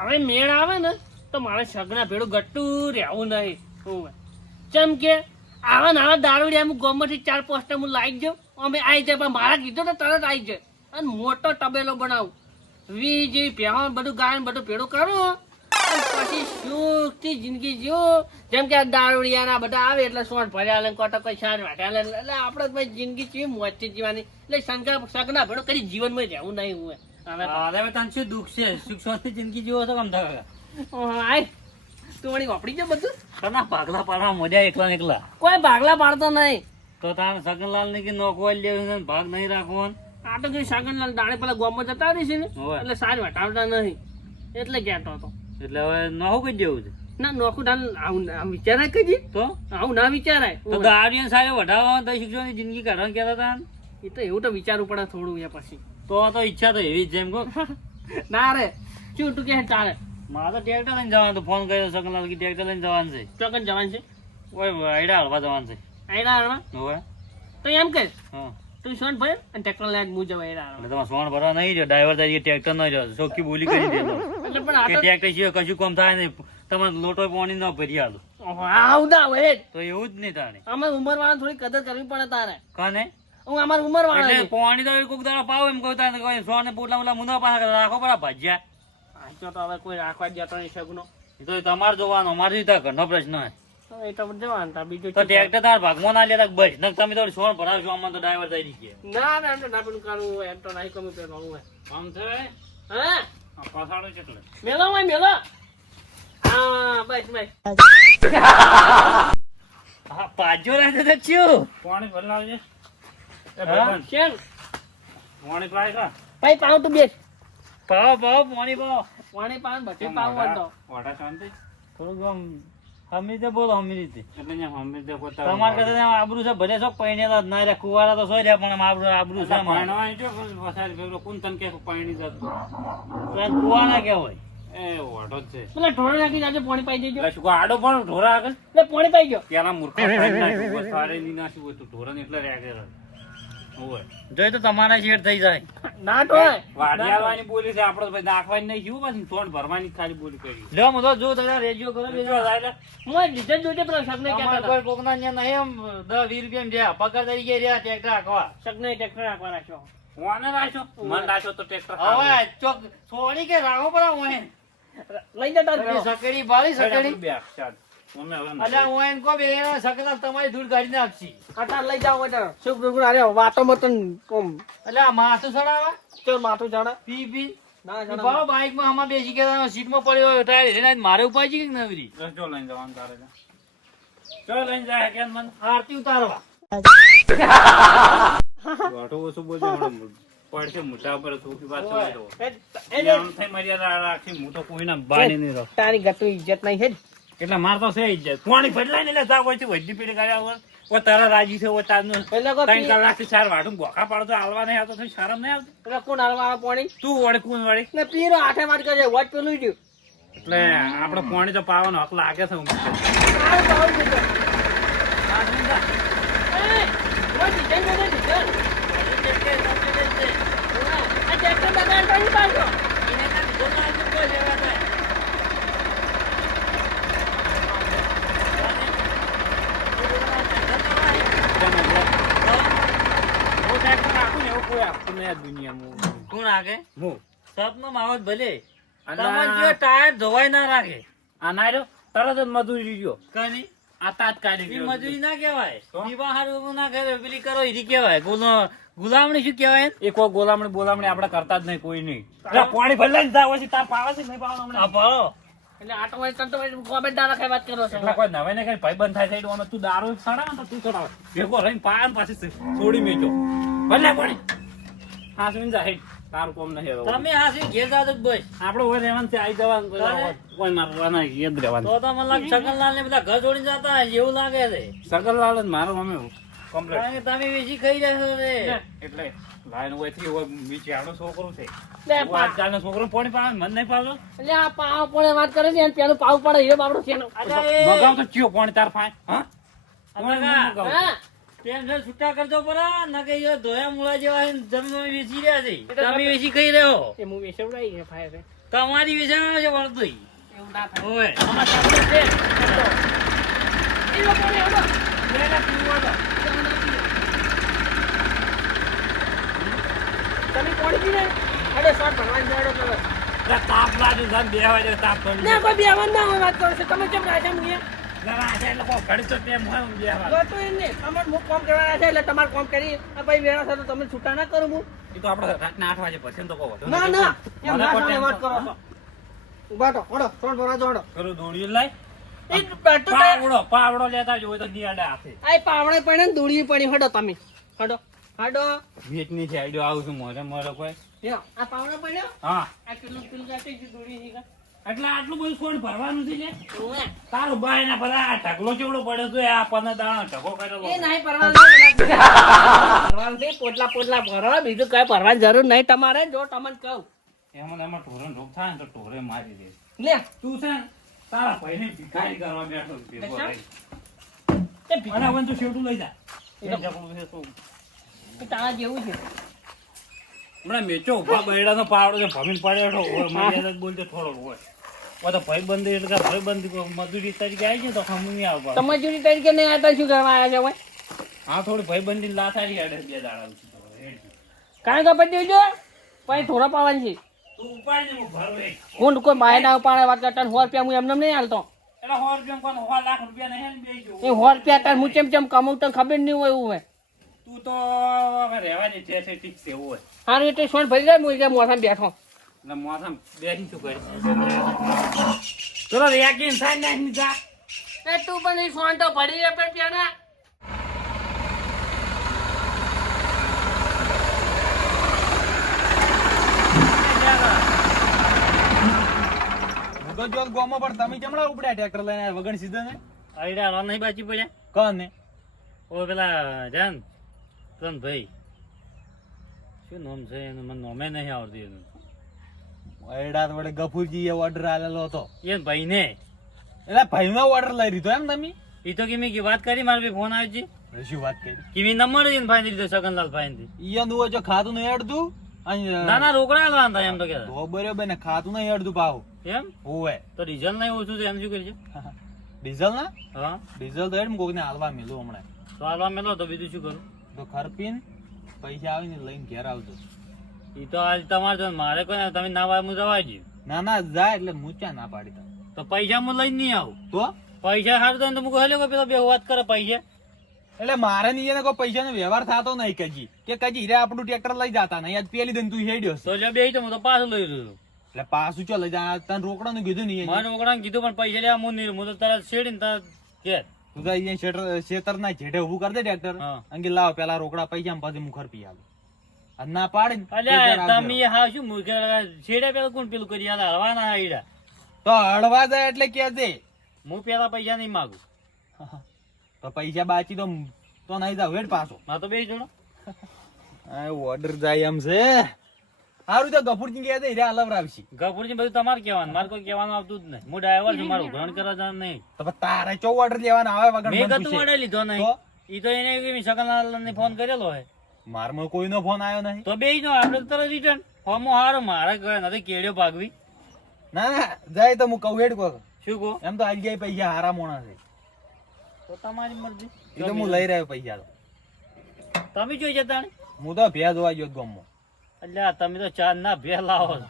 હવે મેળ આવે ને તો મારે સગના ભેડું ગટ્ટું રહેવું નહીં. ચમ કે આવા ને આવા દારૂડિયા હું ગોમમાંથી 4 પોસ્ટર હું લાવી જાઉં અમે આવી જાય પણ મારા કીધું ને તરત આવી જાય અને મોટો તબેલો બનાવું 20 જેવી પહેવા બધું ગાય બધું ભેડું કરું અને પછી સુખથી જિંદગી જીવું. જેમ કે આ દારૂડિયાના બધા આવે એટલે સોન ભર્યા લે કોટો કોઈ સાર વાટ્યા લે એટલે આપણે ભાઈ જિંદગી જીવી મોજથી જીવાની એટલે સગના ભેડું કરી જીવનમાં રહેવું નહીં. હું હવે તને શું દુઃખ છે? સુખ શાંતિ જિંદગી જીવો છો કેમ થાય? આય તું વળી વાપરી જાય બધું. તને ભાગલા પાડવા મજા એકલા ને એકલા. કોઈ ભાગલા પાડતો નહીં. તો તારે સગનલાલ ને કે નોકવાઈ લેવું છે ભાગ નહીં રાખવાનો. આ તો કઈ સગનલાલ દાડે પેલા ગામમાં જતા રહી છે ને એટલે સારી વટાવતા નહીં એટલે કહેતો હતો. એટલે હવે નવું કઈ દેવું છે? ના નોખું ડાલ આવું વિચારાય કઈ તો આવું ના વિચારાય. તો ગાડીઓ સારી વઢાવવા તો શિક્ષણ ની જિંદગી કાઢવાનું કહેતા હતા. એ તો એવું તો વિચારવું પડે થોડું એ પછી. તો ઈચ્છા તો એવી જ છે એમ કહો. ના રે શું તું કે ચાલે? મારે તો ટ્રેક્ટર લઈને જવાનું તો ફોન કર્યો સગનલાલ કે ટ્રેક્ટર લઈને જવાનું છે. ચોકન જવાનું છે? ઓય આઈડા હળવા જવાનું છે. આયડા હળવા? હવે તો એમ કે હા તું સોન ભર અને ટ્રેક્ટર લઈને હું જવા આયડા હળવા. એટલે તમારે સોણ ભરવા નહીં રહ્યો ડ્રાઈવર તરીકે ટ્રેક્ટર ન રહ્યો ચોખ્ખી બોલી કરી દેતો એટલે પણ આ કે ટ્રેક્ટર સિવાય કશું કામ થાય નહીં તમારે લોટો પાણી ન ભરી આલો તો આવદા હવે તો એવું જ નહીં તારે. અમે ઉંમર વાળા થોડી કદર કરવી પડે તારે. કાને હું અમાર ઉંમર વાળા એટલે પાણી તો કોક દાડો પાવ એમ કહું તારે કોઈ સોને પોટલા મોટલા મુના પાસે રાખો પડા ભાજ્યા. તો હવે કોઈ રાખવા જતો નહીં સગનો. એ તો તમારે જોવાનું અમારે ત્યાં ઘરનો પ્રશ્ન હોય. એ તો જવાનું તા બીજું તો ટ્રેક્ટર તાર ભાગમાં ના લેતા બસ ન તમે તો સોણ ભરાવશો આમાં તો ડ્રાઈવર તરીકે. ના ના એમ તો ના પેલું કાઢવું એમ તો નહીં કમી પેલું હોય. આમ થાય હા પાછાડો છે એટલે મેલો હોય મેલો. હા બસ બસ. હા પાજો રહે તો છું પાણી ભરલાવજે. કેમ પાણી પાય કા ભાઈ પાવ તું બેસ. પાવ પાણી પાવ પાણી પાવ બધી પાવ વાંધો. વાટા શાંતિ થોડુંક આમ હમી રીતે બોલો હમી રીતે એટલે અહીંયા હમે દે પોતા તમારે કદાચ આબરૂ છે ભલે છો પૈણેલા જ ના રે કુવારા તો સો રહ્યા પણ આબરૂ છે પાણવા જો વસારી ભેગો કોણ તને કે પાણી જતું કુવાના કેવાય એ વાટો જ છે. પેલા ઢોળે નાખી જાજે પાણી પાઈ દેજો. એટલે શું આડો પણ ઢોરા આગળ એટલે પાણી પાઈ ગયો. પેલા મૂર્ખા પાણી નાખ્યું બસ સારે ની નાખ્યું હોય તો ઢોરાને એટલે રહ્યા હોય જોઈ તો તમારા શેર થઈ જાય. ના ઢોળે વાડિયાવાની બોલી છે આપણે ભાઈ નાખવાની નહીં શું પાછી સોન ભરવાની ખાલી બોલી કરી લ્યો હું તો જો તમે રેડિયો કરો હું ડીઝલ જોજે પેલા સગને તમારે કહેતા કોઈ કોકના ન્યા નહીં એમ 10-20 રૂપિયા રહ્યા પગાર તરીકે રહ્યા ટ્રેક્ટર આખવા સગને ટ્રેક્ટર રાખવા રાખ્યો. કોને રાખ્યો મન રાખ્યો તો ટ્રેક્ટર હવે ચોક છોડી કે રાહો પર ઓય લઈ જતા જ સકડી બાળી સકડી બેક ચાલ અમે હવે અલ્યા ઓય કો બે સકડા તમારી દૂર ગાડી નાખશી કટાર લઈ જાવ એટલે સુખ દુઃખ અરે વાતો મતન કોમ અલ્યા માથું સડાવા ચલ માથું જાણે પી ના જાણે બાબા બાઈક માં આમાં બેસી ગયા સીટ માં પડ્યો ટાયર હેને મારે ઉપાય છે કે નવરી જો લઈને જવાનું તારે ચો લઈને જાય કેમ મન આરતી ઉતારવા વાટો ઓછું બોલજો હમણાં પડશે મોટા પર થોડી વાત તો એ આમ થઈ મર્યાદા રાખી હું તો કોઈના બાની નહીં રહો તારી ગતું ઇજ્જત નહીં છે. એટલે માર તો છે જ પાણી ફટલાય ને એટલે જા હોય છે વધી પીડી કર્યા હોય ઓ તારા રાજી છે ઓ તારનો પેલા કો 3 કલાકથી 4 વાટું બોખા પાડો તો હાલવા નહીં આવતો તો શરમ નહીં આવતી પેલા કોણ હાલવા પાણી તું વળે કોણ વળી ને પીરો આઠે વાત કરે વોટ પેલું જ્યું. એટલે આપણે પાણી તો પાવાનો હક લાગે છે હું આ પાવ દીધો. એ વોટ ડીઝલ જોજે ડીઝલ. આ ટ્રેક્ટર બગાડ કરી પાડ્યો. હું ટ્રેક્ટર રાખું ને એવું કોઈ આપતું નહીં આ દુનિયામાં કોણ આગે હું સપનો માવત ભલે અને તમને જો ટાયર ધોવાય ના રાખે આ નાયરો તરત જ મજૂરી ગયો કની આ તાત્કાલિક ઈ મજૂરી ના કહેવાય તો? ઈ હારું ના કરે પેલી કરો ઈ કહેવાય ગુલામણી શું કહેવાય એ કોઈ બોલામણી આપણે કરતા જ નહીં કોઈ નહીં પાણી ભરલાઈને જાવ છે તાર પાવા છે નહીં પાવા આ હમણાં ભાળો એટલે આટો વાળી તને તો કોમેન્ટ ડાલા ખાઈ વાત કરો છો. એટલે કોઈ નવે ને કઈ ભાઈ બંધ થાય છે એટલે તું દારૂ સડાવે ને તો તું સડાવે ભેગો રહીને પાન પાછી છોડી મેચો ભલે પાણી હા સુન જા હેડ તારું કોમ નહીં હવે તમે હાસી ઘેર જાવ તો બસ આપણે હોય રહેવાનું છે આવી જવાનું કોઈ મારવાના યાદ રહેવાનું તો મને લાગે શકનલાલ ને બધા ઘર છોડીને જતા હશે એવું લાગે છે સગનલાલ જ મારો અમે કમ્પ્લીટ કારણ કે તમે વેચી ખાઈ રહ્યા છો રે એટલે લાઈન હોય થી હોય નીચે આડો છોકરો છે લે પા- આજકાલનો છોકરો પાણી પાવે મન નહીં પાવતો એટલે આ પાવ પડે વાત કરે છે અને પેલું પાવ પડે એ બાબડો છે એનો. અલ્યા એ મગાવ તો ચિયો પાણી તાર ફાય હા અમરકા, હા ટેન્શન છૂટા કરજો પરા ના કે એ ધોયા મૂળા જેવા છે ને જમીન વેચી રહ્યા છે તમે વેચી ખાઈ રહ્યો એ હું વેચવડાવી છે ફાયર તમારી વેચાણ છે વળતું એવું ના થાય ઓય આમાં સાંભળો છે એ લોકોને હડો લેલા પીવો તો તમે કોણ પીને હડો શોટ ભરવાની જોડો કરો અરે તાપ લાગ્યું છે ને, બે વાગે તાપ પડી ના કોઈ બેવાન ના હોય વાત કરો છો તમે કેમ રાજા મુએ જરા આ એટલે કોઈ ઘડી તો તેમ હોય ને બે વાગે. તો એ નહીં તમારે હું કામ કરવાના છે એટલે તમારે કામ કરી આ ભાઈ વેળા સાથે તમે છૂટા ના કરું હું એ તો આપણે રાતના 8 વાગે પછી તો કહો ના ના એમ મને ના કોઈ સામે વાત ટેન્શન, કરો છો ઉભા તો હડો શોટ ભરવા જો હડો પેલું દોડ્યું લાય એ બેઠો તો પાવડો લેતા જો તો નિયાડા હાથે આ પાવડે પડે ને દોડી પડી હડો તમે હડો હડો વેચની છે આઈડિયો આવું છું મોરે કોઈ લ્યો આ પાવડો પડ્યો હા આ કેટલું પેલું જાતે જ દોડી છે એટલે આટલું બધું છોડ ભરવાનું છે ને ઓએ તારું બાય ના ભલા આ ઢગલો ચેવડો પડ્યો તો આ 15 દાણા ઢગો કરેલો એ નહીં પરવાનું છે પોટલા પોટલા ભરો બીજું કઈ ભરવાની જરૂર નહીં તમારે જો તમને કહું એમાં ઢોરણ રોગ થાય ને તો ઢોરે મારી દે લે તું છે ને તારા ભાઈને ભિખારી કરવા બેઠો છે ભેગો અચ્છા? રહી. તે અને હવે તું શેવડું લઈ જા એ તારા જેવું છે હમણાં મેચો ઉભા બૈડાનો પાવડો છે ભમીને પડ્યો હતો. ઓય મર્યાદા જ બોલજો થોડો હોય ઓ તો ભાઈબંધ એટલે કે ભાઈબંધ મજૂરી તરીકે આવી છે તો હમું નહીં આવવા મજૂરી તરીકે નહીં આવતા શું કરવા આવ્યા છે ભાઈ હા થોડી ભાઈબંધી લાસારી આડે બે દાડા ઉછી તો હેડ. કાંઈ કપડ દેજો પછી થોડા પાવાની છે તું ઉપાડ ને હું ભરું એક. કોણ કોઈ બાય ના ઉપાડે વાત કરતા 100 રૂપિયા હું એમને નહીં હાલતો એટલે 100 રૂપિયા કોણ 100 લાખ રૂપિયા ને હેન બેજો એ 100 રૂપિયા તાર હું ચેમ કમાઉં તને ખબર નહીં હોય એવું હોય તું તો હવે રહેવાની છે ઠીક છે એવું હોય સારું એટલે સોન ભરી જાય હું એટલે મોસામાં બેઠો એટલે મોસમ બેસી શું કરી ચલો યાકીન થાય નાખી જા એ તું પણ એ સોન તો ભરી રે પણ પેલા હું તો જો ગોમો પણ તમે ચમડા ઉપડ્યા ટ્રેક્ટર લઈને વગણ સીધો ને આઈડા રો નહીં બાચી પડ્યા કોણ ને ઓ પેલા જાન કોણ ભાઈ શું નામ છે એનું મને નામે નહીં આવડતું એનું એડા વડે ગફુરજી એ ઓર્ડર આલેલો હતો એ ભાઈ ને એટલે ભાઈનો ઓર્ડર લઈ લીધો એમ તમે એ તો કે મેં વાત કરી મારે ભાઈ ફોન આવ્યો છે શું વાત કરી કે મેં નંબર એને ફાઈન દીધો સગનલાલ ફાઈન થી ઈયા નું જો ખાતું નહીં અડધું ના ના રોકડા હાલવાના થાય એમ તો કે તો બરોબર ને ખાતું નહીં અડધું પાવ એમ હોવે તો ડીઝલ નહીં ઓછું છે એમ શું કરી છે ડીઝલ ના હા ડીઝલ તો એમ કોકને હાલવા મેલું હમણાં તો હાલવા મેલો તો બીજું શું કરું તો ખરપીન પૈસા આવીને લઈને ઘેર આવજો એ તો આજ તમારે જો મારે કોઈ તમે ના હોય હું જવા જ ના ના જાય એટલે મૂચા ના પાડી દઉં તો પૈસા હું લઈને નહીં આવું તો પૈસા સારું તો મૂકો હેલો કે પેલો બે વાત કરે પૈસા એટલે મારે ની એને કોઈ પૈસાનો વ્યવહાર થતો નહીં કજી કે કજી હીરે આપણું ટ્રેક્ટર લઈ જતા નહીં આજ પેલી દિન તું હેડ્યો છે. તો લે બે તો હું તો પાછું લઈ રહ્યો એટલે પાછું ચાલ લઈ જા તને રોકડાનું કીધું નહીં મારે ઓગણા કીધું પણ પૈસા લેવા હું નહીં હું તો તરત શેડીને તરત ઘેર તું તો અહીંયા શેતર ના જેઠે ઊભું કરી દે ટ્રેક્ટર હા. અંગે લાવ પેલા રોકડા પૈસા પછી હું ખરપી આલું અને ના પાડે ને અલ્યા તમે હા શું મૂર્ખ શેડે પેલા કોણ પેલું કરી આલા હળવાના આઈડા તો હળવા જાય એટલે કે દે હું પેલા પૈસા નહીં માગું તો પૈસા બાચી તો નહીં જાવ હેડ પાછો ના તો બે જોડો ઓર્ડર જાય એમ છે સારું તો ગફુરજી કહે દે હીરે હલવરાવશી ગફુરજી બધું તમારે કહેવાનું મારે કોઈ કહેવાનું આવતું જ નહીં હું ડ્રાઈવર છું મારું ગ્રહણ કરવા જવાનું નહીં તો પછી તારે ચો ઓર્ડર લેવાના આવે વગર મેં મને ગતું પૂછે. વડે લીધો નહીં તો? ઈ તો એને કે સગનલાલને ફોન કરેલો હોય મારમાં કોઈનો ફોન આવ્યો નહીં તો બે જો આપણે તો તરત રિટર્ન ફોર્મો હારો મારે કહે નથી કેડ્યો ભાગવી ના ના જાય તો હું કહું હેડ કહું શું કહો એમ તો આઈ જાય પૈસા હારા મોણા છે તો તમારી મરજી એ તો હું લઈ રહ્યો પૈસા તો તમે જોઈ જતા ને હું તો ભે જોવા ગયો ગામમાં એટલે તમે તો ચાર ના બે લાવો છો.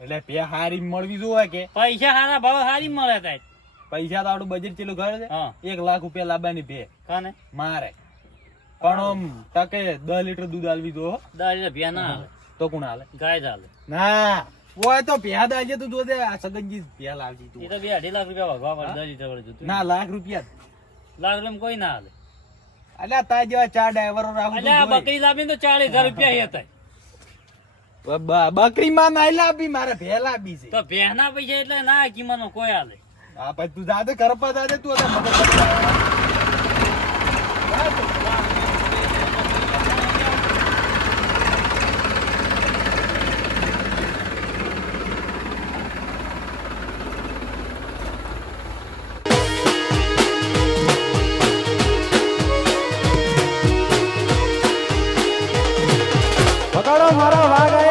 એટલે ભે હારી મળવી જોવે કે પૈસા હારા ભાવ હારી મળે થાય પૈસા તો આપણું બજેટ ચેલું ઘર છે હા 1 લાખ રૂપિયા લાવવાની ભે કાને મારે પણ આમ ટકે 10 લીટર દૂધ આલવી દો હો. દાડી ભ્યા ના હાલે તો કોણ હાલે ગાય ચાલે ના ઓય તો ભે દાજે તું જોજે આ સગનજી ભે લાવજી એ તું તો 2.5 લાખ રૂપિયા ભગવા પડે 10 લીટર વડે જોતું ના લાખ રૂપિયા લાખ રૂપિયા કોઈ ના હાલે અલ્યા તા જેવા 4 ડ્રાઈવરો રાખું એટલે આ બકરી લાવીને તો 40,000 રૂપિયા હતા બકરી માં ના લાવી મારે ભે લાવી છે તો ભેના પૈસા એટલે ના કિંમત કોઈ હાલે હા પછી તું જાતે કરપા જાતે તું હતા મગજ પકડો મારો વાઘ